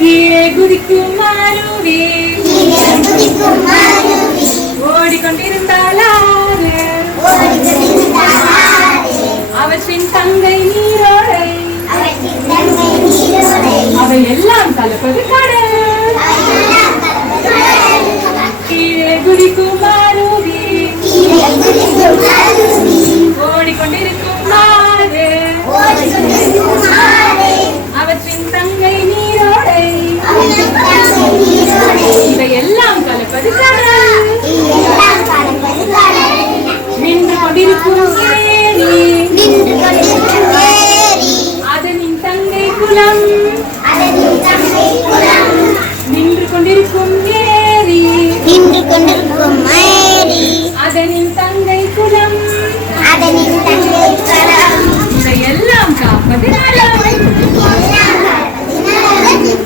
கீழே குதிக்கும் மாருவி ஓடிக்கொண்டிருந்தாளாறு அவற்றின் தங்கை நீரோடை. அவை எல்லாம் கலப்பது கடல். கீழே குதிக்கும் பிரிக்கும் குலம்.